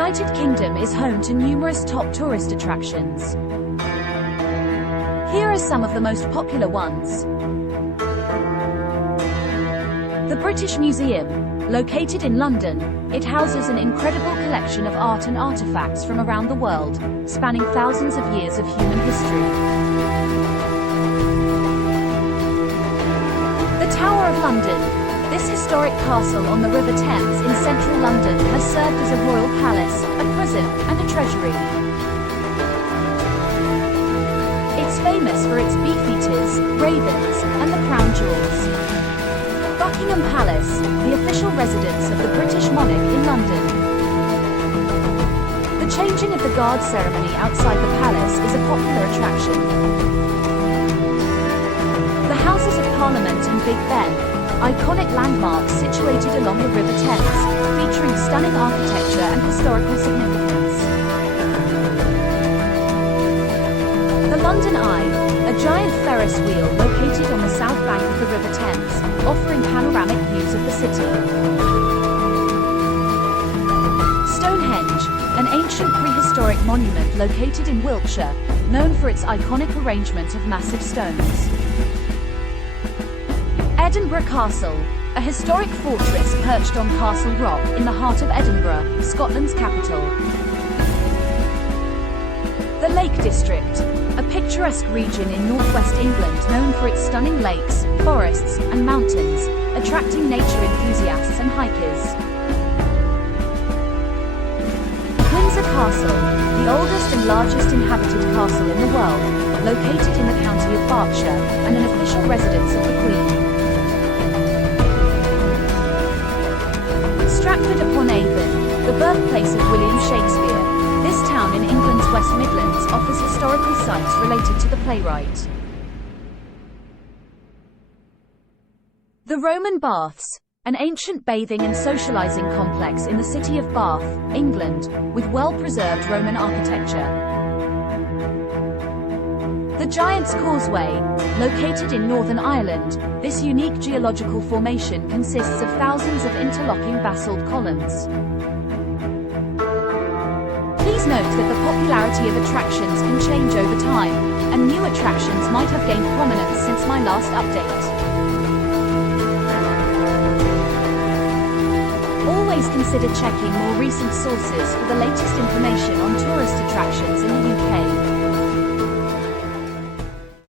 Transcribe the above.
United Kingdom is home to numerous top tourist attractions. Here are some of the most popular ones. The British Museum, located in London, it houses an incredible collection of art and artifacts from around the world, spanning thousands of years of human history. The Tower of London. This historic castle on the River Thames in central London has served as a royal palace, a prison, and a treasury. It's famous for its beefeaters, ravens, and the crown jewels. Buckingham Palace, the official residence of the British monarch in London. The changing of the guard ceremony outside the palace is a popular attraction. The Houses of Parliament and Big Ben, iconic landmarks situated along the River Thames, featuring stunning architecture and historical significance. The London Eye, a giant Ferris wheel located on the south bank of the River Thames, offering panoramic views of the city. Stonehenge, an ancient prehistoric monument located in Wiltshire, known for its iconic arrangement of massive stones. Edinburgh Castle, a historic fortress perched on Castle Rock in the heart of Edinburgh, Scotland's capital. The Lake District, a picturesque region in northwest England known for its stunning lakes, forests, and mountains, attracting nature enthusiasts and hikers. Windsor Castle, the oldest and largest inhabited castle in the world, located in the county of Berkshire, and an official residence of the Queen. Stratford-upon-Avon, the birthplace of William Shakespeare. This town in England's West Midlands offers historical sites related to the playwright. The Roman Baths, an ancient bathing and socializing complex in the city of Bath, England, with well-preserved Roman architecture. The Giant's Causeway, located in Northern Ireland, this unique geological formation consists of thousands of interlocking basalt columns. Please note that the popularity of attractions can change over time, and new attractions might have gained prominence since my last update. Always consider checking more recent sources for the latest information on tourist attractions in the UK.